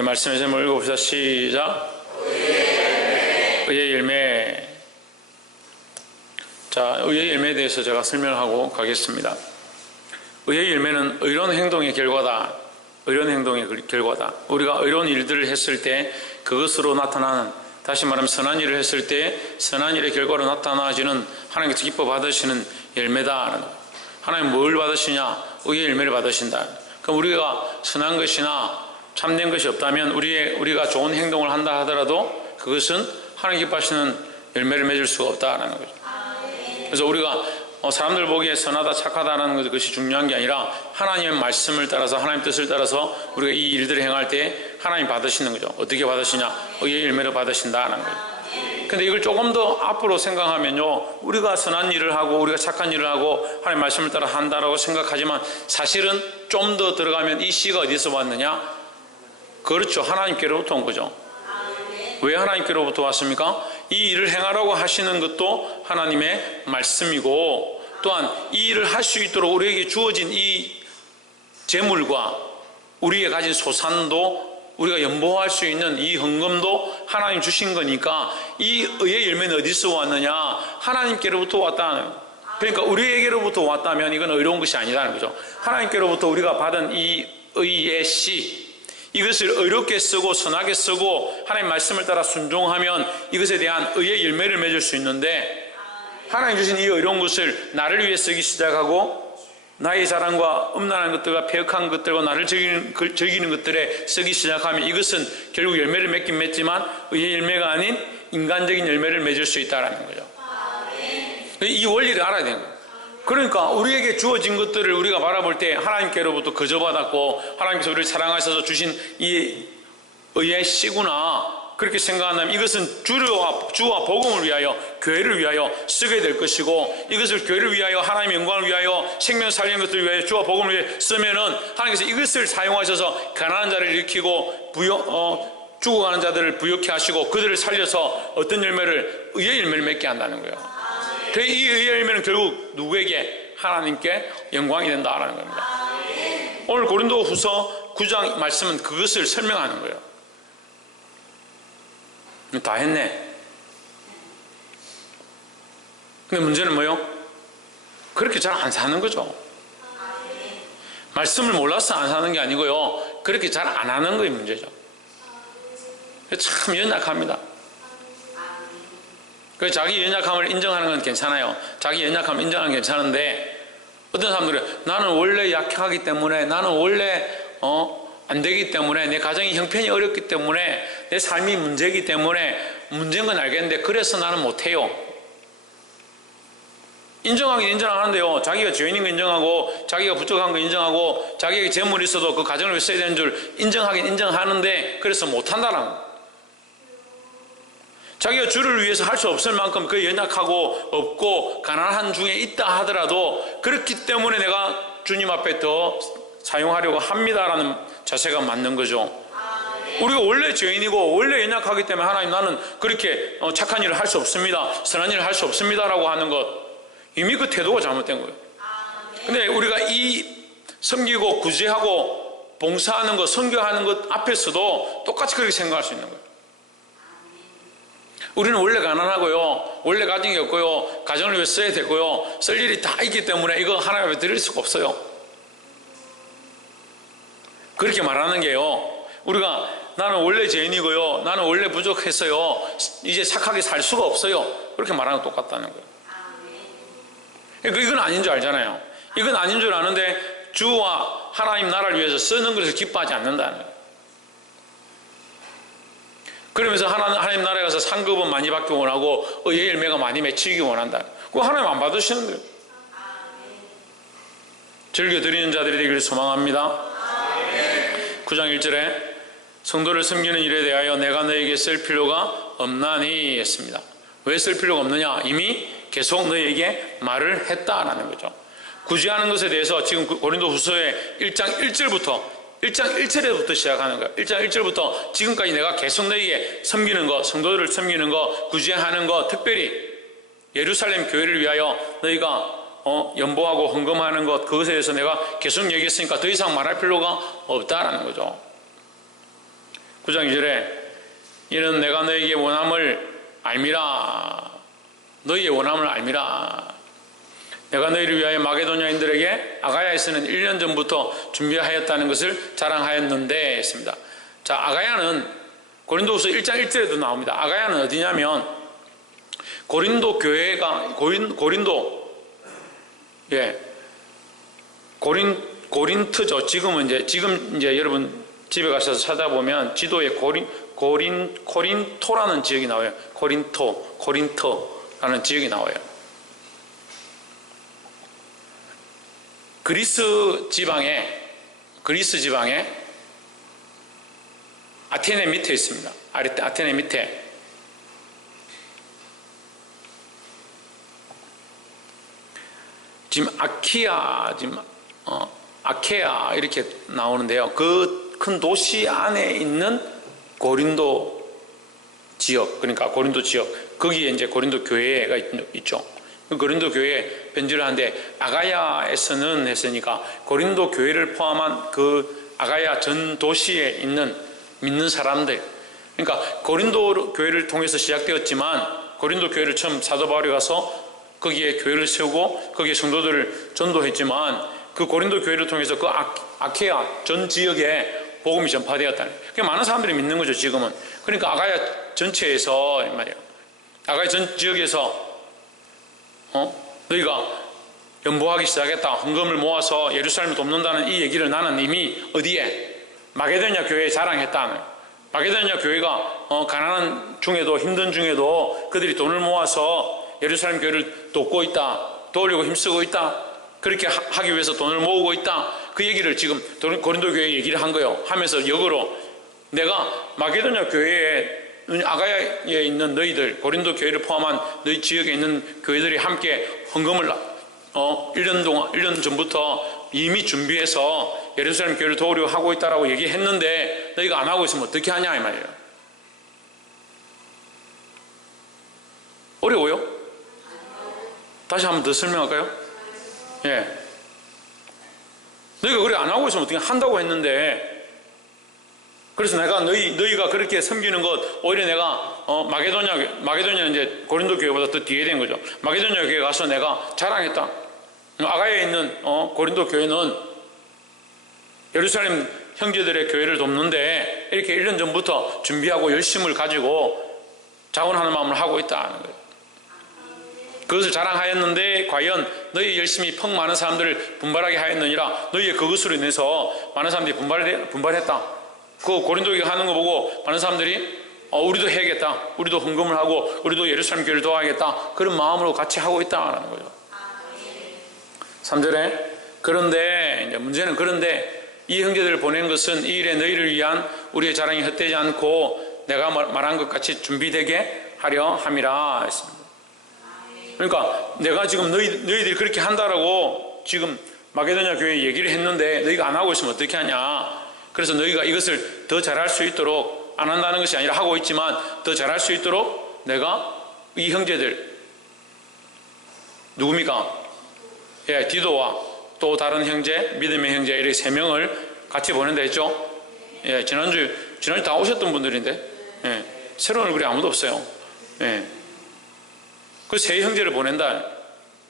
말씀의 제목을 읽어봅시다. 시작. 의의 열매. 자, 의의 열매에 대해서 제가 설명하고 가겠습니다. 의의 열매는 의로운 행동의 결과다. 의로운 행동의 결과다. 우리가 의로운 일들을 했을 때 그것으로 나타나는, 다시 말하면 선한 일을 했을 때 선한 일의 결과로 나타나지는 하나님께서 기뻐 받으시는 열매다. 하나님 뭘 받으시냐? 의의 열매를 받으신다. 그럼 우리가 선한 것이나 참된 것이 없다면 우리가 좋은 행동을 한다 하더라도 그것은 하나님 기뻐하시는 열매를 맺을 수가 없다는 거죠. 그래서 우리가 사람들 보기에 선하다 착하다는 것이 중요한 게 아니라 하나님의 말씀을 따라서, 하나님 뜻을 따라서 우리가 이 일들을 행할 때 하나님 받으시는 거죠. 어떻게 받으시냐? 의의 열매를 받으신다는 거죠. 근데 이걸 조금 더 앞으로 생각하면요, 우리가 선한 일을 하고 우리가 착한 일을 하고 하나님 말씀을 따라 한다라고 생각하지만 사실은 좀 더 들어가면 이 씨가 어디서 왔느냐? 그렇죠. 하나님께로부터 온 거죠. 왜 하나님께로부터 왔습니까? 이 일을 행하라고 하시는 것도 하나님의 말씀이고, 또한 이 일을 할 수 있도록 우리에게 주어진 이 재물과 우리의 가진 소산도, 우리가 연보할 수 있는 이 헌금도 하나님 주신 거니까 이 의의 열매는 어디서 왔느냐? 하나님께로부터 왔다는 거예요. 그러니까 우리에게로부터 왔다면 이건 의로운 것이 아니라는 거죠. 하나님께로부터 우리가 받은 이 의의 씨, 이것을 의롭게 쓰고 선하게 쓰고 하나님 말씀을 따라 순종하면 이것에 대한 의의 열매를 맺을 수 있는데, 하나님 주신 이 의로운 것을 나를 위해 쓰기 시작하고 나의 자랑과 음란한 것들과 폐역한 것들과 나를 즐기는 것들에 쓰기 시작하면 이것은 결국 열매를 맺긴 맺지만 의의 열매가 아닌 인간적인 열매를 맺을 수 있다는 거죠. 이 원리를 알아야 되는 거예요. 그러니까 우리에게 주어진 것들을 우리가 바라볼 때 하나님께로부터 거저받았고 하나님께서 우리를 사랑하셔서 주신 이 의의 씨구나, 그렇게 생각한다면 이것은 주와 복음을 위하여, 교회를 위하여 쓰게 될 것이고, 이것을 교회를 위하여, 하나님의 영광을 위하여, 생명 살리는 것들을 위하여 주와 복음을 위해 쓰면은 하나님께서 이것을 사용하셔서 가난한 자를 일으키고 죽어가는 자들을 부욕케 하시고 그들을 살려서 어떤 열매를, 의의 열매를 맺게 한다는 거예요. 이 의의 열매는 결국 누구에게? 하나님께 영광이 된다라는 겁니다. 오늘 고린도후서 9장 말씀은 그것을 설명하는 거예요. 다 했네. 근데 문제는 뭐요? 그렇게 잘 안 사는 거죠. 말씀을 몰라서 안 사는 게 아니고요, 그렇게 잘 안 하는 거에 문제죠. 참 연약합니다. 자기 연약함을 인정하는 건 괜찮아요. 자기 연약함을 인정하는 건 괜찮은데, 어떤 사람들은 나는 원래 약하기 때문에, 나는 원래 안 되기 때문에, 내 가정이 형편이 어렵기 때문에, 내 삶이 문제이기 때문에, 문제인 건 알겠는데 그래서 나는 못해요. 인정하긴 인정하는데요, 자기가 죄인인 거 인정하고 자기가 부족한 거 인정하고 자기에게 재물이 있어도 그 가정을 왜 써야 되는 줄 인정하긴 인정하는데 그래서 못한다는 거예요. 자기가 주를 위해서 할 수 없을 만큼 그 연약하고 없고 가난한 중에 있다 하더라도 그렇기 때문에 내가 주님 앞에 더 사용하려고 합니다라는 자세가 맞는 거죠. 우리가 원래 죄인이고 원래 연약하기 때문에 하나님, 나는 그렇게 착한 일을 할 수 없습니다, 선한 일을 할 수 없습니다라고 하는 것, 이미 그 태도가 잘못된 거예요. 근데 우리가 이 섬기고 구제하고 봉사하는 것, 선교하는 것 앞에서도 똑같이 그렇게 생각할 수 있는 거예요. 우리는 원래 가난하고요, 원래 가정이 없고요, 가정을 위해 써야 되고요, 쓸 일이 다 있기 때문에 이거 하나님 앞에 드릴 수가 없어요. 그렇게 말하는 게요, 우리가 나는 원래 죄인이고요, 나는 원래 부족했어요, 이제 착하게 살 수가 없어요, 그렇게 말하는 거 똑같다는 거예요. 이건 아닌 줄 알잖아요. 이건 아닌 줄 아는데 주와 하나님 나라를 위해서 쓰는 것을 기뻐하지 않는다는 거예요. 그러면서 하나님 나라에 가서 상급은 많이 받기 원하고 의의 열매가 많이 맺히기 원한다. 그거 하나님 안 받으시는 거예요. 즐겨 드리는 자들이 되기를 소망합니다. 9장 1절에 성도를 섬기는 일에 대하여 내가 너에게 쓸 필요가 없나니 했습니다. 왜 쓸 필요가 없느냐? 이미 계속 너에게 말을 했다라는 거죠. 구제하는 것에 대해서 지금 고린도후서의 1장 1절부터 시작하는 거예요. 1장 1절부터 지금까지 내가 계속 너에게 섬기는 것, 성도들을 섬기는 것, 구제하는 것, 특별히 예루살렘 교회를 위하여 너희가 연보하고 헌금하는 것, 그것에 대해서 내가 계속 얘기했으니까 더 이상 말할 필요가 없다라는 거죠. 9장 2절에 이는 내가 너에게 원함을 알미라. 너희의 원함을 알미라. 내가 너희를 위하여 마게도냐인들에게 아가야에서는 1년 전부터 준비하였다는 것을 자랑하였는데 했습니다. 자, 아가야는 고린도후서 1장 1절에도 나옵니다. 아가야는 어디냐면 고린도 교회가 고린트죠. 지금 이제 여러분 집에 가셔서 찾아보면 지도에 코린토라는 지역이 나와요. 코린토라는 지역이 나와요. 그리스 지방에 아테네 밑에 있습니다. 아테네 밑에 지금 아케아 이렇게 나오는데요. 그 큰 도시 안에 있는 고린도 지역, 그러니까 고린도 지역, 거기에 이제 고린도 교회가 있죠. 그 고린도 교회에 편지를 하는데 아가야에서는 했으니까 고린도 교회를 포함한 그 아가야 전 도시에 있는 믿는 사람들, 그러니까 고린도 교회를 통해서 시작되었지만 고린도 교회를 처음 사도 바울이 가서 거기에 교회를 세우고 거기에 성도들을 전도했지만 그 고린도 교회를 통해서 그 아케아 전 지역에 복음이 전파되었다는 거예요. 많은 사람들이 믿는 거죠, 지금은. 그러니까 아가야 전체에서 말이에요. 아가야 전 지역에서 너희가 연보하기 시작했다. 헌금을 모아서 예루살렘을 돕는다는 이 얘기를 나는 이미 어디에? 마게도냐 교회에 자랑했다는 거예요. 마게도냐 교회가 가난한 중에도 힘든 중에도 그들이 돈을 모아서 예루살렘 교회를 돕고 있다. 도우려고 힘쓰고 있다. 그렇게 하기 위해서 돈을 모으고 있다. 그 얘기를 지금 고린도 교회에 얘기를 한 거예요. 하면서 역으로 내가 마게도냐 교회에 아가야에 있는 너희들, 고린도 교회를 포함한 너희 지역에 있는 교회들이 함께 헌금을 1년 전부터 이미 준비해서 예루살렘 교회를 도우려고 하고 있다라고 얘기했는데 너희가 안 하고 있으면 어떻게 하냐 이 말이에요. 어려워요? 다시 한번 더 설명할까요? 예. 너희가 그래 안 하고 있으면 어떻게 한다고 했는데, 그래서 내가 너희가 그렇게 섬기는 것 오히려 내가 마게도냐 이제 고린도 교회보다 더 뒤에 된 거죠. 마게도냐 교회 가서 내가 자랑했다. 아가야에 있는 고린도 교회는 예루살렘 형제들의 교회를 돕는데 이렇게 1년 전부터 준비하고 열심을 가지고 자원하는 마음을 하고 있다는 거예요. 그것을 자랑하였는데 과연 너희 열심히 펑 많은 사람들을 분발하게 하였느니라. 너희의 그것으로 인해서 많은 사람들이 분발했다. 그 고린도교가 하는 거 보고 많은 사람들이 우리도 해야겠다. 우리도 헌금을 하고 우리도 예루살렘 교회를 도와야겠다. 그런 마음으로 같이 하고 있다는 거죠. 3절에 그런데 이제 문제는 그런데 이 형제들을 보낸 것은 이 일에 너희를 위한 우리의 자랑이 헛되지 않고 내가 말한 것 같이 준비되게 하려 함이라 했습니다. 그러니까 내가 지금 너희들이 그렇게 한다라고 지금 마게도냐 교회에 얘기를 했는데 너희가 안 하고 있으면 어떻게 하냐. 그래서 너희가 이것을 더 잘할 수 있도록, 안 한다는 것이 아니라 하고 있지만 더 잘할 수 있도록 내가 이 형제들 누굽니까? 예, 디도와 또 다른 형제, 믿음의 형제 이렇게 3명을 같이 보낸다 했죠. 예, 지난주 다 오셨던 분들인데 예, 새로운 얼굴이 아무도 없어요. 예. 그 3형제를 보낸다.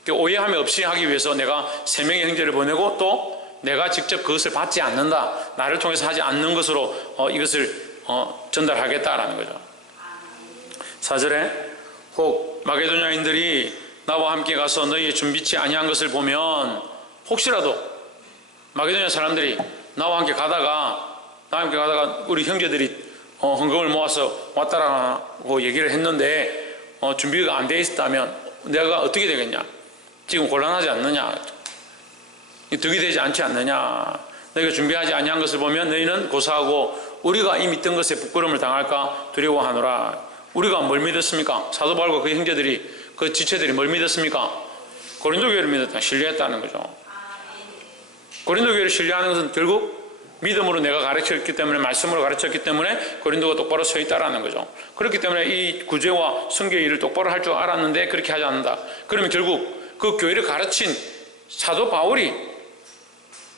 오해함이 없이 하기 위해서 내가 3명의 형제를 보내고 또 내가 직접 그것을 받지 않는다. 나를 통해서 하지 않는 것으로 이것을 전달하겠다라는 거죠. 4절에 혹 마게도냐인들이 나와 함께 가서 너희의 준비치 아니한 것을 보면 혹시라도 마게도냐 사람들이 나와 함께 가다가 우리 형제들이 헌금을 모아서 왔다라고 얘기를 했는데 준비가 안 돼 있었다면 내가 어떻게 되겠냐? 지금 곤란하지 않느냐? 득이 되지 않지 않느냐? 너희가 준비하지 아니한 것을 보면 너희는 고사하고 우리가 이 믿던 것에 부끄러움을 당할까 두려워하노라. 우리가 뭘 믿었습니까? 사도 바울과 그 형제들이, 그 지체들이 뭘 믿었습니까? 고린도 교회를 믿었다, 신뢰했다는 거죠. 고린도 교회를 신뢰하는 것은 결국 믿음으로 내가 가르쳤기 때문에, 말씀으로 가르쳤기 때문에 고린도가 똑바로 서 있다라는 거죠. 그렇기 때문에 이 구제와 선교의 일을 똑바로 할 줄 알았는데 그렇게 하지 않는다. 그러면 결국 그 교회를 가르친 사도 바울이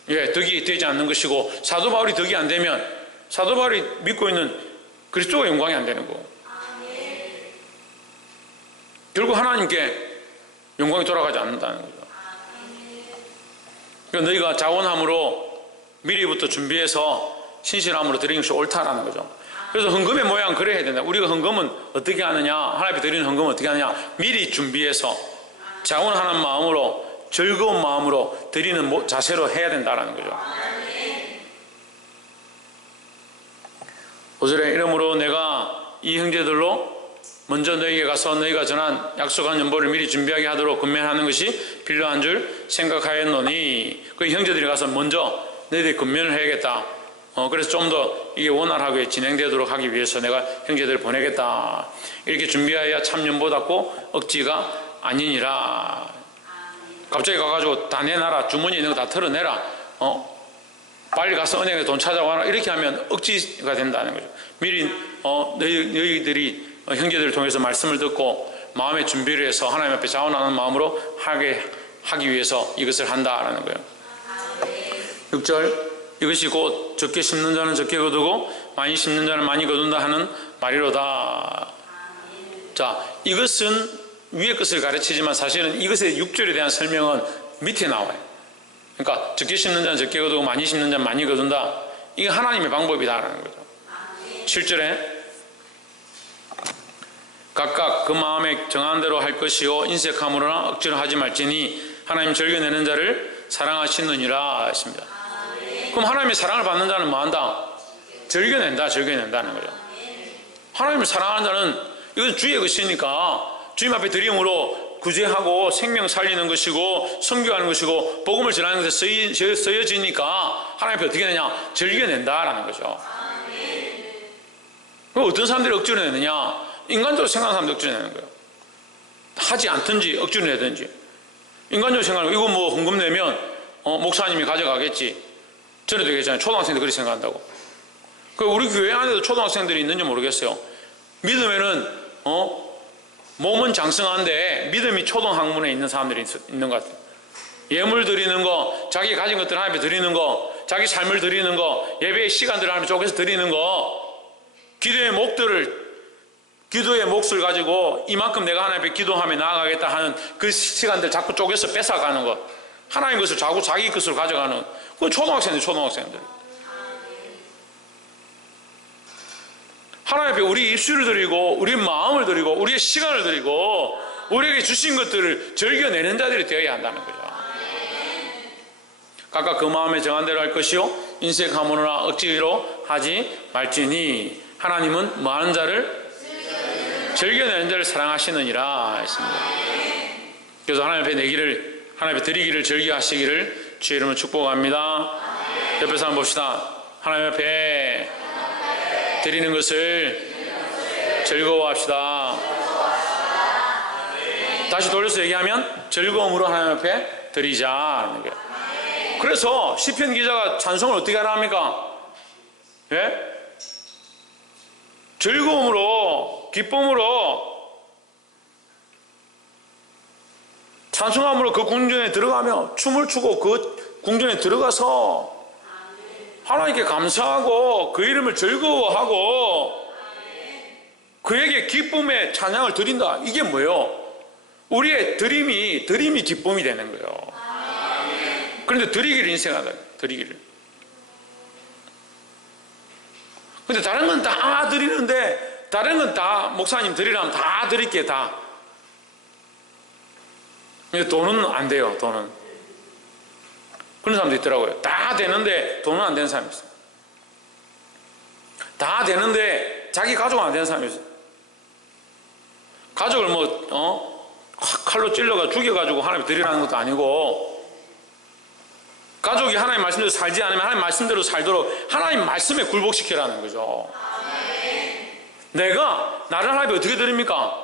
덕이 되지 않는 것이고, 사도 바울이 덕이 안 되면 사도 바울이 믿고 있는 그리스도가 영광이 안 되는 거고, 결국 하나님께 영광이 돌아가지 않는다는 거죠. 그러니까 너희가 자원함으로 미리부터 준비해서 신실함으로 드리는 것이 옳다라는 거죠. 그래서 헌금의 모양 그래야 된다. 우리가 헌금은 어떻게 하느냐, 하나님 앞에 드리는 헌금은 어떻게 하느냐, 미리 준비해서 자원하는 마음으로, 즐거운 마음으로 드리는 자세로 해야 된다는 거죠. 5절에 이러므로 내가 이 형제들로 먼저 너희에게 가서 너희가 전한 약속한 연보를 미리 준비하게 하도록 권면하는 것이 필요한 줄 생각하였노니, 그 형제들이 가서 먼저 너희들이 권면을 해야겠다. 그래서 좀 더 이게 원활하게 진행되도록 하기 위해서 내가 형제들을 보내겠다. 이렇게 준비하여야 참 연보답고 억지가 아니니라. 갑자기 가가지고 다 내놔라, 주머니에 있는 거 다 털어내라, 빨리 가서 은행에 돈 찾아와라, 이렇게 하면 억지가 된다는 거죠. 미리 너희들이 형제들을 통해서 말씀을 듣고 마음의 준비를 해서 하나님 앞에 자원하는 마음으로 하기 위해서 이것을 한다라는 거예요. 6절, 이것이 곧 적게 심는 자는 적게 거두고 많이 심는 자는 많이 거둔다 하는 말이로다. 자, 이것은 위의 것을 가르치지만 사실은 이것의 6절에 대한 설명은 밑에 나와요. 그러니까 적게 심는 자는 적게 거두고 많이 심는 자는 많이 거둔다. 이게 하나님의 방법이다라는 거죠. 7절에 각각 그 마음에 정한 대로 할 것이요 인색함으로나 억지로 하지 말지니 하나님 즐겨내는 자를 사랑하시느니라 했습니다. 그럼 하나님의 사랑을 받는 자는 뭐 한다? 즐겨낸다는 거죠. 하나님을 사랑하는 자는 이것은 주의 것이니까 주님 앞에 드림으로 구제하고 생명 살리는 것이고 선교하는 것이고 복음을 전하는 것에 쓰여지니까 하나님 앞에 어떻게 되냐? 즐겨낸다라는 거죠. 그럼 어떤 사람들이 억지로 내느냐? 인간적으로 생각하는 사람들이 억지로 내는 거예요. 하지 않든지 억지로 내든지. 인간적으로 생각하는 거예요. 이거 뭐 헌금 내면 목사님이 가져가겠지. 전에도 얘기했잖아요. 초등학생들 그렇게 생각한다고. 우리 교회 안에도 초등학생들이 있는지 모르겠어요. 믿음에는 몸은 장성한데 믿음이 초등학문에 있는 사람들이 있는 것 같아요. 예물 드리는 거, 자기 가진 것들 하나님 앞에 드리는 거, 자기 삶을 드리는 거, 예배의 시간들을 하나님 쪼개서 드리는 거, 기도의 몫을 가지고 이만큼 내가 하나님 앞에 기도하며 나아가겠다 하는 그 시간들 자꾸 쪼개서 뺏어가는 것, 하나님 것을 자꾸 자기 것으로 가져가는, 그건 초등학생들. 하나님 앞에 우리 입술을 드리고 우리 마음을 드리고 우리의 시간을 드리고 우리에게 주신 것들을 즐겨내는 자들이 되어야 한다는 거죠. 각각 그 마음에 정한 대로 할 것이요 인색함으로나 억지로 하지 말지니 하나님은 뭐 하는 자를? 즐겨내는 자를 사랑하시느니라 했습니다. 그래서 하나님 앞에 드리기를 즐겨하시기를 주의 이름으로 축복합니다. 옆에 사람 봅시다. 하나님 앞에 드리는 것을 즐거워합시다. 다시 돌려서 얘기하면 즐거움으로 하나님 앞에 드리자. 그래서 시편 기자가 찬송을 어떻게 하라 합니까? 예? 즐거움으로, 기쁨으로, 찬송함으로 그 궁전에 들어가며 춤을 추고 그 궁전에 들어가서 하나님께 감사하고 그 이름을 즐거워하고 그에게 기쁨의 찬양을 드린다. 이게 뭐예요? 우리의 드림이 기쁨이 되는 거예요. 그런데 드리기를 인생하다. 드리기를. 근데 다른 건 다 드리는데 다른 건 다 목사님 드리라면 다 드릴게 다. 근데 돈은 안 돼요. 돈은. 그런 사람도 있더라고요. 다 되는데 돈은 안 되는 사람이 있어요. 다 되는데 자기 가족은 안 되는 사람이 있어요. 가족을 칼로 찔러가 죽여가지고 하나님 드리라는 것도 아니고 가족이 하나님 말씀대로 살지 않으면 하나님 말씀대로 살도록 하나님 말씀에 굴복시키라는 거죠. 내가 나를 하나님께 어떻게 드립니까?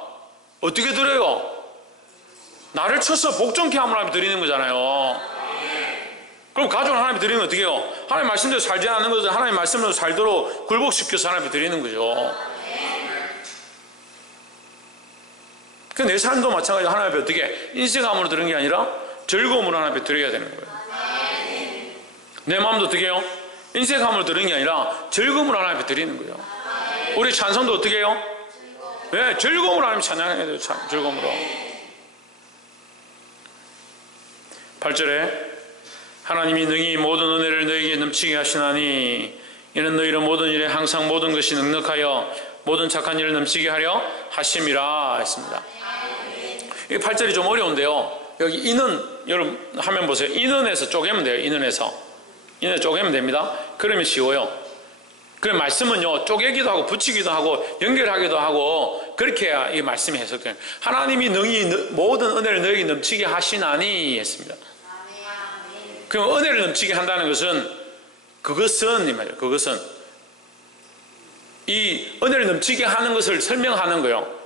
어떻게 드려요? 나를 쳐서 복종케 함을 하나님 드리는 거잖아요. 그럼 가족을 하나님 드리는 건 어떻게 해요? 하나님 말씀대로 살지 않는 것을 하나님 말씀대로 살도록 굴복시켜서 하나님 드리는 거죠. 내 삶도 마찬가지로 하나님 앞에 어떻게 인색함으로 드리는 게 아니라 즐거움으로 하나님 앞에 드려야 되는 거예요. 내 마음도 어떻게 해요? 인색함을 드리는 게 아니라 즐거움을 하나님 앞에 드리는 거예요. 우리 찬송도 어떻게 해요? 네, 즐거움으로 하나님 찬양해야 돼요. 즐거움으로. 8절에 하나님이 능히 모든 은혜를 너희에게 넘치게 하시나니 이는 너희를 모든 일에 항상 모든 것이 넉넉하여 모든 착한 일을 넘치게 하려 하심이라 했습니다. 이 8절이 좀 어려운데요. 여기 이는, 여러분 화면 보세요. 이는에서 쪼개면 돼요. 이는에서 쪼개면 됩니다. 그러면 쉬워요. 그 말씀은요, 쪼개기도 하고 붙이기도 하고 연결하기도 하고 그렇게 해야 이 말씀이 해석돼요. 하나님이 능히 모든 은혜를 너희에게 넘치게 하시나니 했습니다. 그럼 은혜를 넘치게 한다는 것은 그것은 이 은혜를 넘치게 하는 것을 설명하는 거예요.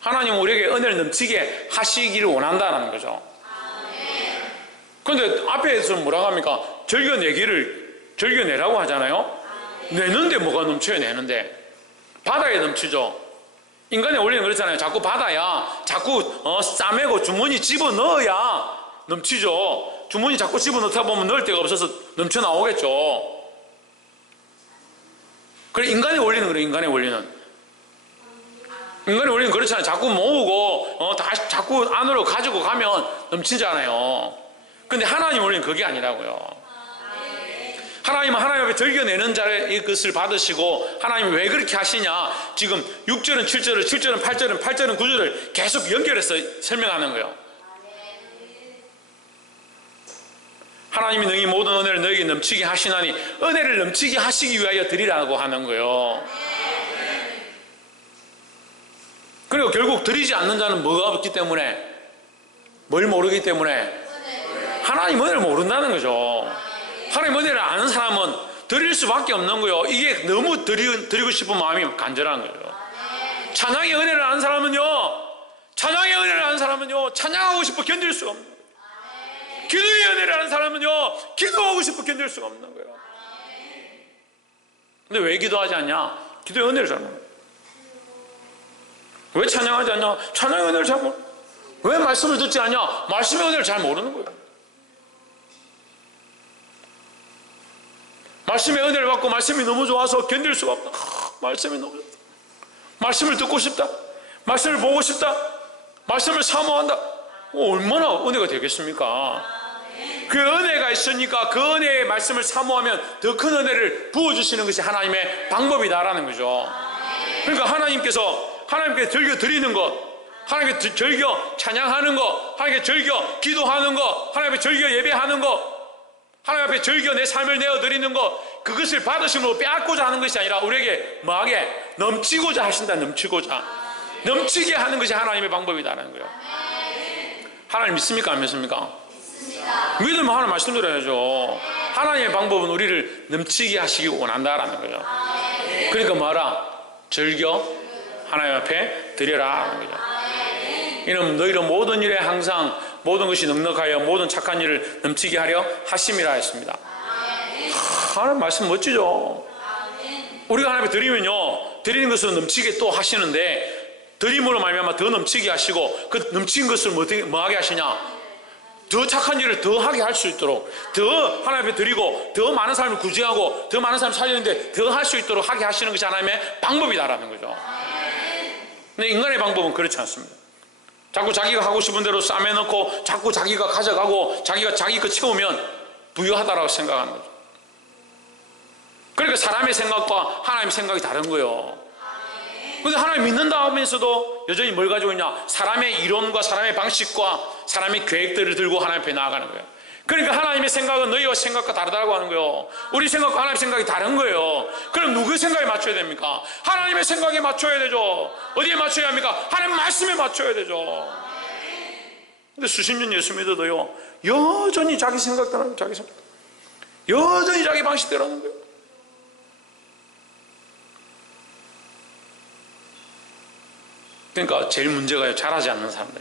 하나님은 우리에게 은혜를 넘치게 하시기를 원한다는 거죠. 그런데 앞에서 뭐라고 합니까? 즐겨내라고 하잖아요. 내는데 뭐가 넘쳐요? 내는데 바다에 넘치죠. 인간의 원리는 그렇잖아요. 자꾸 받아야, 자꾸 싸매고 주머니 집어넣어야 넘치죠. 주머니 자꾸 집어넣다 보면 넣을 데가 없어서 넘쳐나오겠죠. 그래, 인간의 원리는 그래요. 인간의 원리는 그렇잖아요. 자꾸 모으고 자꾸 안으로 가지고 가면 넘치잖아요. 근데 하나님 원리는 그게 아니라고요. 하나님은 하나님 앞에 즐겨내는 자의 이것을 받으시고, 하나님이 왜 그렇게 하시냐, 지금 6절은 7절을, 7절은 8절은 8절은 9절을 계속 연결해서 설명하는 거예요. 하나님이 능히 모든 은혜를 너에게 넘치게 하시나니, 은혜를 넘치게 하시기 위하여 드리라고 하는 거예요. 그리고 결국 드리지 않는 자는 뭐가 없기 때문에, 뭘 모르기 때문에 하나님 은혜를 모른다는 거죠. 하나님 은혜를 아는 사람은 드릴 수밖에 없는 거예요. 이게 너무 드리고 싶은 마음이 간절한 거예요. 찬양의 은혜를 아는 사람은요, 찬양하고 싶어 견딜 수가 없는 거예요. 기도의 은혜를 아는 사람은요, 기도하고 싶어 견딜 수가 없는 거예요. 근데 왜 기도하지 않냐? 기도의 은혜를 잘 모르는 거예요. 왜 찬양하지 않냐? 찬양의 은혜를 잘 모르는 거예요. 왜 말씀을 듣지 않냐? 말씀의 은혜를 잘 모르는 거예요. 말씀의 은혜를 받고 말씀이 너무 좋아서 견딜 수가 없다. 말씀이 너무 좋다. 말씀을 듣고 싶다. 말씀을 보고 싶다. 말씀을 사모한다. 얼마나 은혜가 되겠습니까? 그 은혜가 있으니까 그 은혜의 말씀을 사모하면 더 큰 은혜를 부어주시는 것이 하나님의 방법이다라는 거죠. 그러니까 하나님께 즐겨 드리는 것, 하나님께 즐겨 찬양하는 것, 하나님께 즐겨 기도하는 것, 하나님께 즐겨 예배하는 것, 하나님 앞에 즐겨 내 삶을 내어드리는 것, 그것을 받으심으로 빼앗고자 하는 것이 아니라 우리에게 뭐하게? 넘치고자 하신다. 넘치게 하는 것이 하나님의 방법이다라는 거예요. 하나님 믿습니까? 안 믿습니까? 믿으면 하나님 말씀 드려야죠. 하나님의 방법은 우리를 넘치게 하시기 원한다라는 거죠. 그러니까 뭐하라? 즐겨 하나님 앞에 드려라 하는 거죠. 이는 너희를 모든 일에 항상 모든 것이 넉넉하여 모든 착한 일을 넘치게 하려 하심이라 했습니다. 하나님 말씀 멋지죠. 우리가 하나님 앞에 드리면요, 드리는 것은 넘치게 또 하시는데, 드림으로 말미암아 더 넘치게 하시고, 그 넘친 것을 뭐하게 하시냐, 더 착한 일을 더 하게 할 수 있도록, 더 하나님 앞에 드리고 더 많은 사람을 구제하고 더 많은 사람을 살리는데 더 할 수 있도록 하게 하시는 것이 하나님의 방법이다라는 거죠. 근데 인간의 방법은 그렇지 않습니다. 자꾸 자기가 하고 싶은 대로 싸매놓고 자꾸 자기가 가져가고 자기가 자기 거 채우면 부유하다라고 생각하는 거죠. 그러니까 사람의 생각과 하나님의 생각이 다른 거예요. 근데 하나님 믿는다 하면서도 여전히 뭘 가지고 있냐? 사람의 이론과 사람의 방식과 사람의 계획들을 들고 하나님 앞에 나아가는 거예요. 그러니까 하나님의 생각은 너희와 생각과 다르다고 하는 거예요. 우리 생각과 하나님의 생각이 다른 거예요. 그럼 누구의 생각에 맞춰야 됩니까? 하나님의 생각에 맞춰야 되죠. 어디에 맞춰야 합니까? 하나님 말씀에 맞춰야 되죠. 근데 수십 년 예수 믿어도요, 여전히 자기 생각대로 하는 거예요. 자기 생각, 여전히 자기 방식대로 하는 거예요. 그러니까 제일 문제가요, 잘하지 않는 사람들.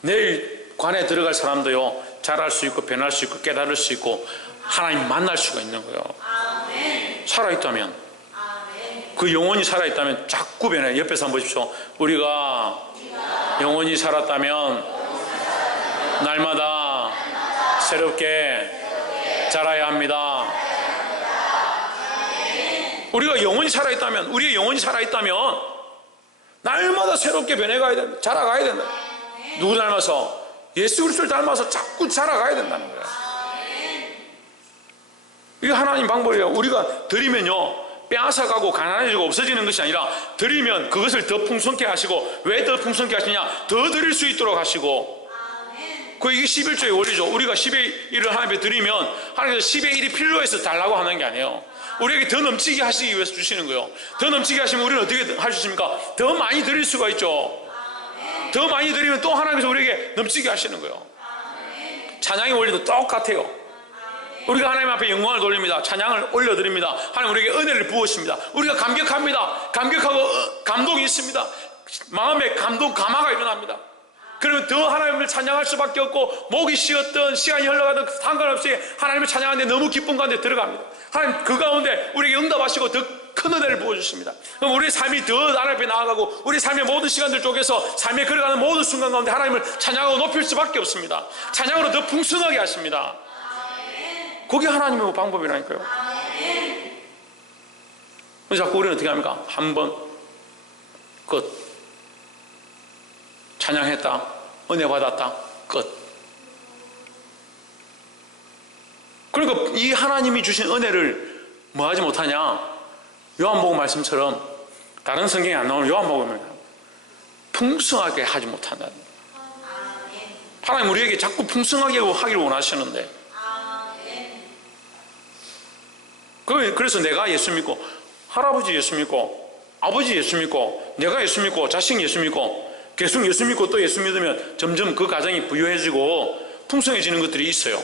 내일 관에 들어갈 사람도요, 잘할 수 있고 변할 수 있고 깨달을 수 있고 하나님 만날 수가 있는 거예요. 살아있다면, 그 영혼이 살아있다면 자꾸 변해. 옆에서 한번 보십시오. 우리가 영혼이 살았다면 날마다 새롭게 자라야 합니다. 우리가 영원히 살아있다면, 우리의 영혼이 살아있다면 날마다 새롭게 변해가야 된다. 자라가야 된다. 누구 닮아서? 예수 그리스도를 닮아서 자꾸 자라가야 된다는 거예요. 이게 하나님 방법이에요. 우리가 드리면요, 빼앗아가고 가난해지고 없어지는 것이 아니라, 드리면 그것을 더 풍성케 하시고, 왜 더 풍성케 하시냐? 더 드릴 수 있도록 하시고. 이게 11조의 원리죠. 우리가 10의 1을 하나님께 드리면 하나님께서 10의 1이 필요해서 달라고 하는 게 아니에요. 우리에게 더 넘치게 하시기 위해서 주시는 거예요. 더 넘치게 하시면 우리는 어떻게 할 수 있습니까? 더 많이 드릴 수가 있죠. 더 많이 드리면 또 하나님께서 우리에게 넘치게 하시는 거예요. 찬양의 원리도 똑같아요. 우리가 하나님 앞에 영광을 돌립니다. 찬양을 올려드립니다. 하나님 우리에게 은혜를 부으십니다. 우리가 감격합니다. 감격하고 감동이 있습니다. 마음에 감동 감화가 일어납니다. 그러면 더 하나님을 찬양할 수밖에 없고, 목이 쉬었던 시간이 흘러가든 상관없이 하나님을 찬양하는데 너무 기쁜 가운데 들어갑니다. 하나님 그 가운데 우리에게 응답하시고 더 큰 은혜를 부어주십니다. 그럼 우리의 삶이 더 하나님 앞에 나아가고, 우리 삶의 모든 시간들 쪽에서 삶에 걸어가는 모든 순간 가운데 하나님을 찬양하고 높일 수밖에 없습니다. 찬양으로 더 풍성하게 하십니다. 그게 하나님의 방법이라니까요. 그래서 자꾸 우리는 어떻게 합니까? 한번 끝. 찬양했다, 은혜 받았다, 끝. 그러니까 이 하나님이 주신 은혜를 뭐 하지 못하냐? 요한복음 말씀처럼, 다른 성경에 안 나오는 요한복음은 풍성하게 하지 못한다. 하나님 우리에게 자꾸 풍성하게 하기를 원하시는데, 그래서 내가 예수 믿고, 할아버지 예수 믿고, 아버지 예수 믿고, 내가 예수 믿고, 자식 예수 믿고, 계속 예수 믿고 또 예수 믿으면 점점 그 가정이 부유해지고 풍성해지는 것들이 있어요.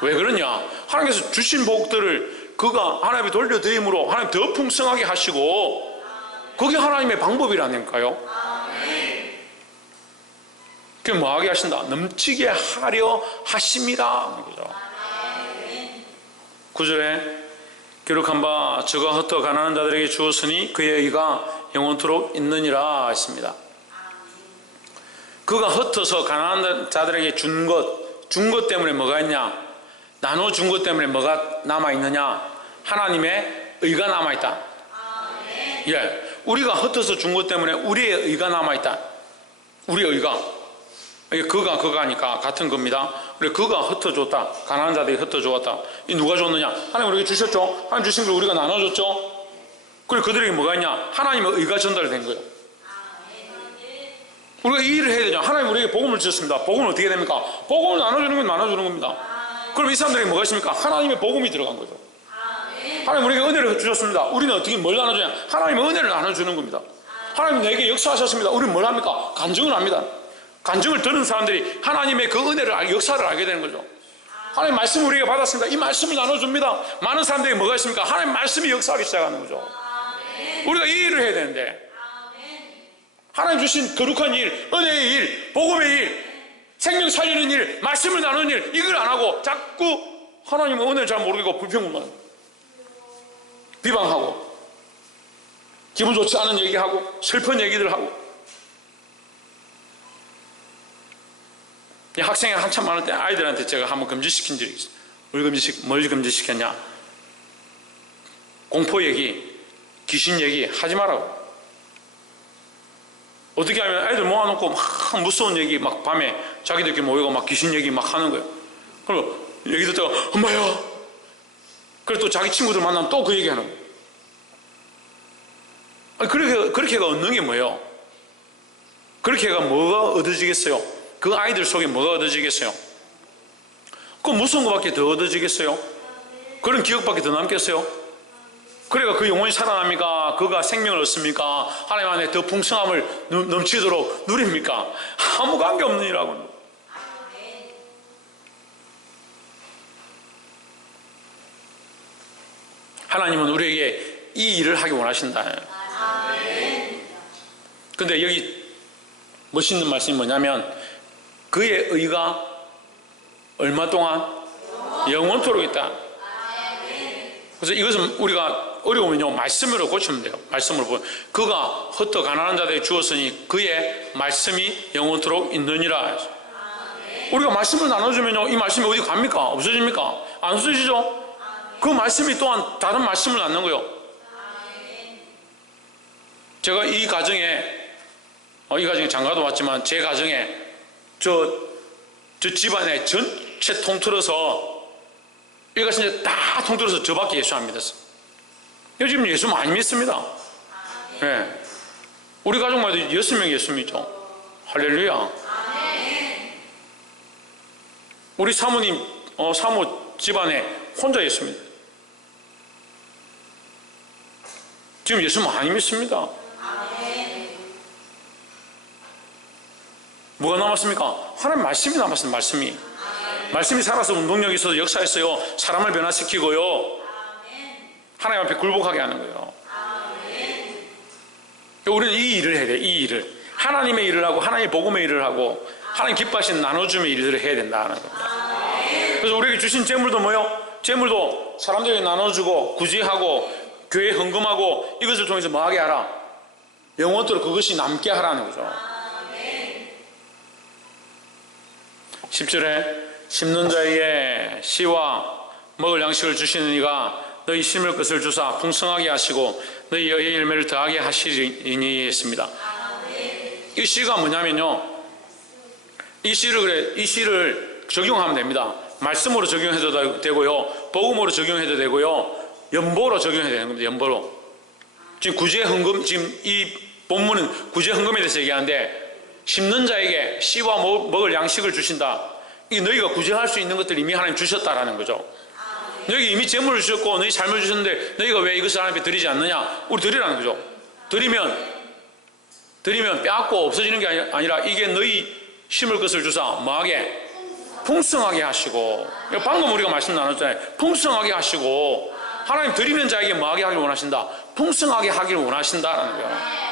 왜 그러냐? 하나님께서 주신 복들을 그가 하나님께 돌려드림으로 하나님 더 풍성하게 하시고, 그게 하나님의 방법이라니까요. 그게 뭐하게 하신다? 넘치게 하려 하심이라. 9절에 기록한 바 저가 흩어 가난한 자들에게 주었으니 그의 의가 영원토록 있느니라 했습니다. 그가 흩어서 가난한 자들에게 준 것 때문에 뭐가 있냐? 나눠준 것 때문에 뭐가 남아있느냐? 하나님의 의가 남아있다. 예, 우리가 흩어서 준 것 때문에 우리의 의가 남아있다. 우리의 의가. 그가니까 같은 겁니다. 그래, 그가 흩어줬다. 가난한 자들이 흩어줬다. 이 누가 줬느냐? 하나님 우리에게 주셨죠. 하나님 주신 걸 우리가 나눠줬죠. 그래, 그들에게 뭐가 있냐? 하나님의 의가 전달된 거예요. 우리가 이 일을 해야 되죠. 하나님 우리에게 복음을 주셨습니다. 복음은 어떻게 됩니까? 복음을 나눠주는 건 나눠주는 겁니다. 그럼 이 사람들에게 뭐가 있습니까? 하나님의 복음이 들어간 거죠. 하나님 우리에게 은혜를 주셨습니다. 우리는 어떻게 뭘 나눠주냐? 하나님의 은혜를 나눠주는 겁니다. 하나님 내게 역사하셨습니다. 우리는 뭘 합니까? 간증을 합니다. 간증을 듣는 사람들이 하나님의 그 은혜를, 역사를 알게 되는 거죠. 하나님 말씀을 우리에게 받았습니다. 이 말씀을 나눠줍니다. 많은 사람들이 뭐가 있습니까? 하나님 말씀이 역사하기 시작하는 거죠. 우리가 이 일을 해야 되는데, 하나님 주신 거룩한 일, 은혜의 일, 복음의 일, 생명 살리는 일, 말씀을 나누는 일, 이걸 안 하고 자꾸 하나님의 은혜를 잘 모르겠고 불평만, 비방하고, 기분 좋지 않은 얘기하고, 슬픈 얘기들 하고. 학생이 한참 많을 때 아이들한테 제가 한번 금지시킨 적이 있어요. 뭘 금지시켰냐? 공포 얘기, 귀신 얘기 하지 말라고. 어떻게 하면 애들 모아놓고 막 무서운 얘기 막 밤에 자기들끼리 모이고 막 귀신 얘기 막 하는 거예요. 그럼 얘기 듣다가 엄마야. 그래 또 자기 친구들 만나면 또 그 얘기 하는 거예요. 아니, 그렇게가 얻는 게 뭐예요? 그렇게가 뭐가 얻어지겠어요? 그 아이들 속에 뭐가 얻어지겠어요? 그 무서운 것밖에 더 얻어지겠어요? 그런 기억밖에 더 남겠어요? 그래가 그 영혼이 살아납니까? 그가 생명을 얻습니까? 하나님 안에 더 풍성함을 넘치도록 누립니까? 아무 관계없는 일하고는. 하나님은 우리에게 이 일을 하기 원하신다. 근데 여기 멋있는 말씀이 뭐냐면, 그의 의가 얼마 동안? 영원토록 있다. 그래서 이것은 우리가 어려우면요, 말씀으로 고치면 돼요. 말씀으로 보면 그가 흩어 가난한 자들에게 주었으니 그의 말씀이 영원토록 있느니라. 우리가 말씀을 나눠주면요, 이 말씀이 어디 갑니까? 없어집니까? 안 없어지죠? 그 말씀이 또한 다른 말씀을 낳는 거예요. 제가 이 가정에 장가도 왔지만 제 가정에 저 집안에 전체 통틀어서 얘가 진짜 다 통틀어서 저밖에 예수 안 믿었어. 요즘 예수 많이 믿습니다. 네. 우리 가족만 해도 6명 예수 믿죠. 할렐루야. 우리 사모님 사모 집안에 혼자 예수 믿어요. 지금 예수 많이 믿습니다. 뭐가 남았습니까? 하나님 말씀이 남았습니다. 말씀이 살아서 운동력이 있어서 역사했어요. 사람을 변화시키고요, 하나님 앞에 굴복하게 하는 거예요. 우리는 이 일을 해야 돼. 이 일을, 하나님의 일을 하고 하나님의 복음의 일을 하고 하나님 기뻐하시는 나눠줌의 일들을 해야 된다는 겁니다. 그래서 우리에게 주신 재물도 뭐요? 재물도 사람들에게 나눠주고 구제하고 교회에 헌금하고 이것을 통해서 뭐하게 하라? 영원토록 그것이 남게 하라는 거죠. 10절에 심는 자에게 씨와 먹을 양식을 주시는 이가 너희 심을 것을 주사 풍성하게 하시고 너희 여의 열매를 더하게 하시리니 했습니다. 이 씨가 뭐냐면요, 이 씨를 적용하면 됩니다. 말씀으로 적용해도 되고요, 복음으로 적용해도 되고요, 연보로 적용해야 되는 겁니다. 연보로. 지금 구제 헌금, 지금 이 본문은 구제 헌금에 대해서 얘기하는데, 심는 자에게 씨와 먹을 양식을 주신다. 이게 너희가 구제할 수 있는 것들 이미 하나님 주셨다라는 거죠. 너희 이미 재물을 주셨고 너희 삶을 주셨는데 너희가 왜 이것을 하나님께 드리지 않느냐? 우리 드리라는 거죠. 드리면 빼앗고 없어지는 게 아니라 이게 너희 심을 것을 주사 뭐하게? 풍성하게 하시고, 방금 우리가 말씀 나눴잖아요. 풍성하게 하시고, 하나님 드리는 자에게 뭐하게 하길 원하신다? 풍성하게 하길 원하신다라는 거예요.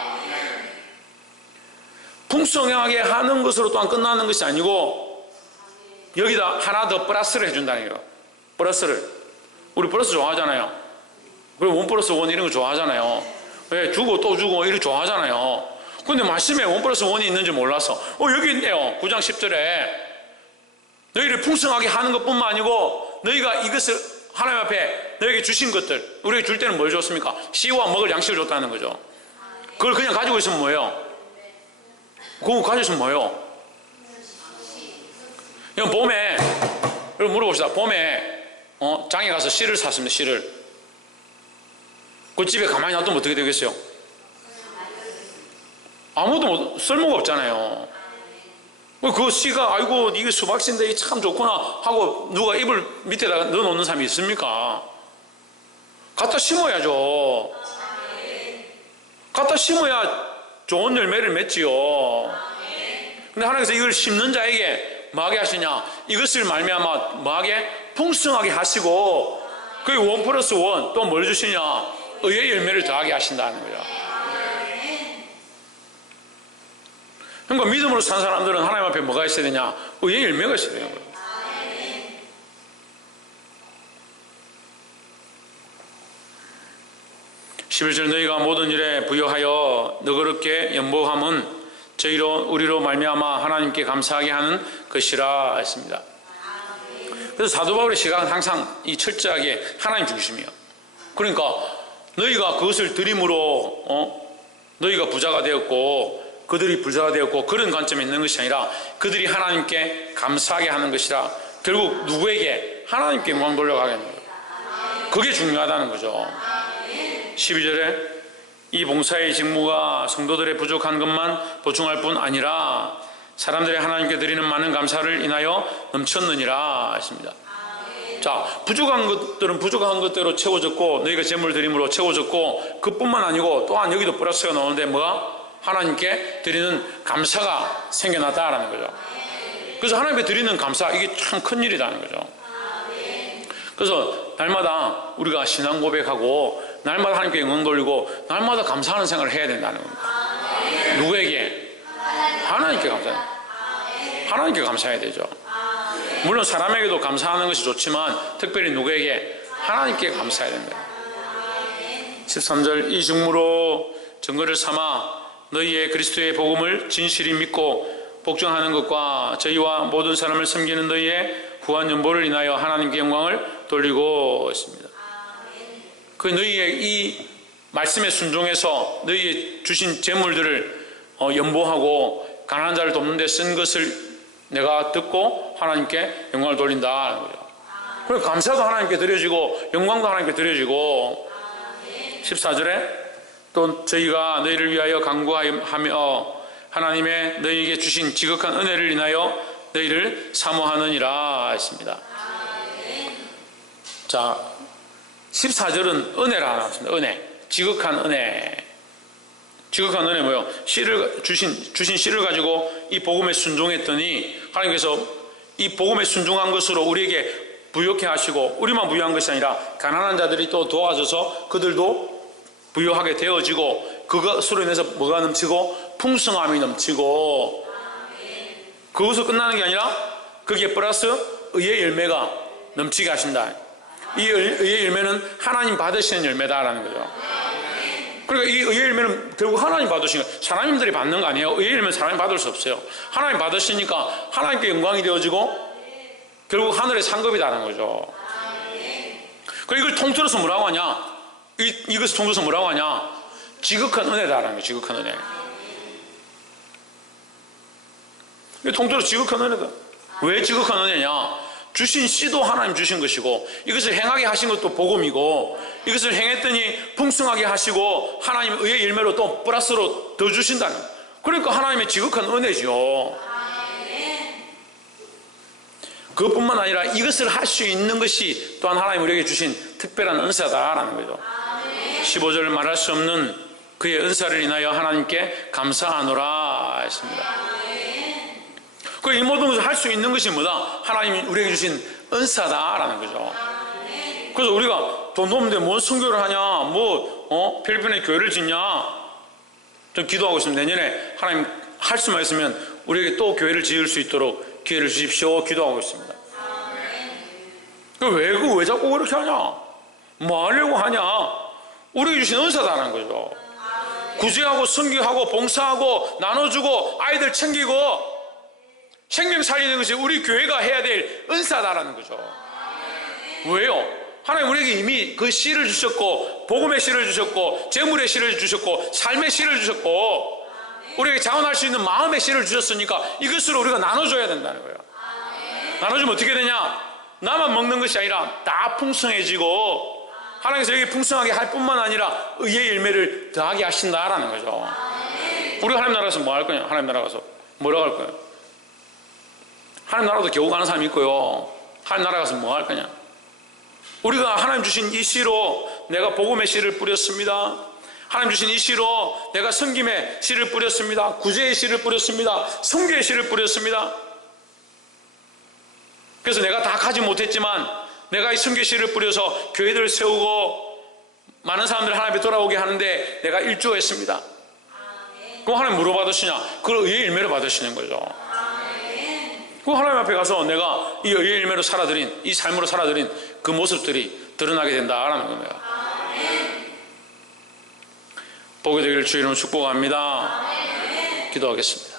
풍성하게 하는 것으로 또한 끝나는 것이 아니고 여기다 하나 더 플러스를 해준다는 거예요. 플러스를. 우리 플러스 좋아하잖아요. 그리고 원 플러스 원 이런 거 좋아하잖아요. 왜? 주고 또 주고 이렇게 좋아하잖아요. 근데 말씀에 원 플러스 원이 있는지 몰라서 여기 있네요. 9장 10절에 너희를 풍성하게 하는 것뿐만 아니고 너희가 이것을 하나님 앞에 너희에게 주신 것들, 우리에게 줄 때는 뭘 줬습니까? 씨와 먹을 양식을 줬다는 거죠. 그걸 그냥 가지고 있으면 뭐예요? 그거 가지고 있으면 뭐예요? 그냥 봄에, 여러분 물어봅시다. 봄에 장에 가서 씨를 샀습니다. 씨를. 그 집에 가만히 놔두면 어떻게 되겠어요? 아무도 쓸모가 없잖아요. 그 씨가 아이고 이게 수박씨인데 참 좋구나 하고 누가 이불 밑에다가 넣어놓는 사람이 있습니까? 갖다 심어야죠. 갖다 심어야 좋은 열매를 맺지요. 근데 하나님께서 이걸 심는 자에게 뭐하게 하시냐? 이것을 말미암아 뭐하게? 풍성하게 하시고 그게 원 플러스 원 또 뭘 주시냐? 의의 열매를 더하게 하신다는 거죠. 그러니까 믿음으로 산 사람들은 하나님 앞에 뭐가 있어야 되냐? 의의 열매가 있어야 되는 거예요. 11절 너희가 모든 일에 부여하여 너그럽게 연보함은 우리로 말미암아 하나님께 감사하게 하는 것이라 했습니다. 그래서 사도 바울의 시각은 항상 이 철저하게 하나님 중심이에요. 그러니까 너희가 그것을 드림으로 너희가 부자가 되었고 그들이 부자가 되었고 그런 관점에 있는 것이 아니라 그들이 하나님께 감사하게 하는 것이라. 결국 누구에게? 하나님께 영광 돌려가겠는 거예요. 그게 중요하다는 거죠. 12절에 이 봉사의 직무가 성도들의 부족한 것만 보충할 뿐 아니라 사람들이 하나님께 드리는 많은 감사를 인하여 넘쳤느니라 했습니다. 자, 부족한 것들은 부족한 것대로 채워졌고 너희가 제물 드림으로 채워졌고 그뿐만 아니고 또한 여기도 플러스가 나오는데 뭐가? 하나님께 드리는 감사가 생겨났다라는 거죠. 그래서 하나님께 드리는 감사, 이게 참 큰 일이라는 거죠. 그래서 날마다 우리가 신앙 고백하고 날마다 하나님께 영광 돌리고 날마다 감사하는 생활을 해야 된다는 겁니다. 누구에게? 하나님께 감사해요. 하나님께 감사해야 되죠. 물론 사람에게도 감사하는 것이 좋지만 특별히 누구에게? 하나님께 감사해야 된다. 13절 이 중무로 증거를 삼아 너희의 그리스도의 복음을 진실히 믿고 복종하는 것과 저희와 모든 사람을 섬기는 너희의 후한 연보를 인하여 하나님께 영광을 돌리고 있습니다. 그 너희의 이 말씀에 순종해서 너희의 주신 재물들을 연보하고 가난한 자를 돕는 데 쓴 것을 내가 듣고 하나님께 영광을 돌린다. 그리고 감사도 하나님께 드려지고 영광도 하나님께 드려지고 14절에 또 저희가 너희를 위하여 간구하며 하나님의 너희에게 주신 지극한 은혜를 인하여 너희를 사모하느니라 했습니다. 자, 14절은 은혜라 나왔습니다. 은혜, 지극한 은혜. 지극한 은혜 뭐요? 씨를 주신 씨를 가지고 이 복음에 순종했더니 하나님께서 이 복음에 순종한 것으로 우리에게 부유케 하시고 우리만 부유한 것이 아니라 가난한 자들이 또 도와줘서 그들도 부유하게 되어지고 그것으로 인해서 뭐가 넘치고 풍성함이 넘치고 그것으로 끝나는 게 아니라 거기에 플러스 의의 열매가 넘치게 하신다. 이 의의 열매는 하나님 받으시는 열매다라는 거죠. 그러니까 이 의의 열매는 결국 하나님 받으시는 거예요. 사람들이 받는 거 아니에요. 의의 열매는 사람이 받을 수 없어요. 하나님 받으시니까 하나님께 영광이 되어지고 결국 하늘의 상급이라는 거죠. 그리고 이걸 통틀어서 뭐라고 하냐? 이것을 통틀어서 뭐라고 하냐? 지극한 은혜다라는 거예요. 지극한 은혜. 통틀어서 지극한 은혜다. 왜 지극한 은혜냐? 주신 씨도 하나님 주신 것이고 이것을 행하게 하신 것도 복음이고 이것을 행했더니 풍성하게 하시고 하나님 의의 열매로 또 플러스로 더 주신다는 거예요. 그러니까 하나님의 지극한 은혜죠. 그것뿐만 아니라 이것을 할 수 있는 것이 또한 하나님 우리에게 주신 특별한 은사다라는 거죠. 15절 말할 수 없는 그의 은사를 인하여 하나님께 감사하노라 했습니다. 이 모든 것을 할 수 있는 것이 뭐다? 하나님이 우리에게 주신 은사다라는 거죠. 그래서 우리가 돈도 없는데 뭔 선교를 하냐, 필리핀에 교회를 짓냐, 좀 기도하고 있습니다. 내년에 하나님 할 수만 있으면 우리에게 또 교회를 지을 수 있도록 기회를 주십시오. 기도하고 있습니다. 왜 자꾸 그렇게 하냐? 뭐 하려고 하냐? 우리에게 주신 은사다라는 거죠. 구제하고 선교하고 봉사하고 나눠주고 아이들 챙기고 생명 살리는 것이 우리 교회가 해야 될 은사다라는 거죠. 왜요? 하나님 우리에게 이미 그 씨를 주셨고 복음의 씨를 주셨고 재물의 씨를 주셨고 삶의 씨를 주셨고 우리에게 자원할 수 있는 마음의 씨를 주셨으니까 이것으로 우리가 나눠줘야 된다는 거예요. 나눠주면 어떻게 되냐? 나만 먹는 것이 아니라 다 풍성해지고 하나님께서 여기 풍성하게 할 뿐만 아니라 의의 열매를 더하게 하신다라는 거죠. 우리가 하나님 나라 가서 뭐 할 거냐? 하나님 나라 가서 뭐라고 할 거예요? 하나님 나라도 겨우 가는 사람이 있고요. 하나님 나라 가서 뭐 할 거냐? 우리가 하나님 주신 이 씨로 내가 복음의 씨를 뿌렸습니다. 하나님 주신 이 씨로 내가 섬김의 씨를 뿌렸습니다. 구제의 씨를 뿌렸습니다. 선교의 씨를 뿌렸습니다. 그래서 내가 다 가지 못했지만 내가 이 선교의 씨를 뿌려서 교회들을 세우고 많은 사람들이 하나님 앞에 돌아오게 하는데 내가 일조했습니다. 그럼 하나님 뭐로 받으시냐? 그걸 의의 열매로 받으시는 거죠. 그 하나님 앞에 가서 내가 이 의의 열매로 살아들인 이 삶으로 살아들인 그 모습들이 드러나게 된다라는 겁니다. 보게 되기를 주의 이름으로 축복합니다. 기도하겠습니다.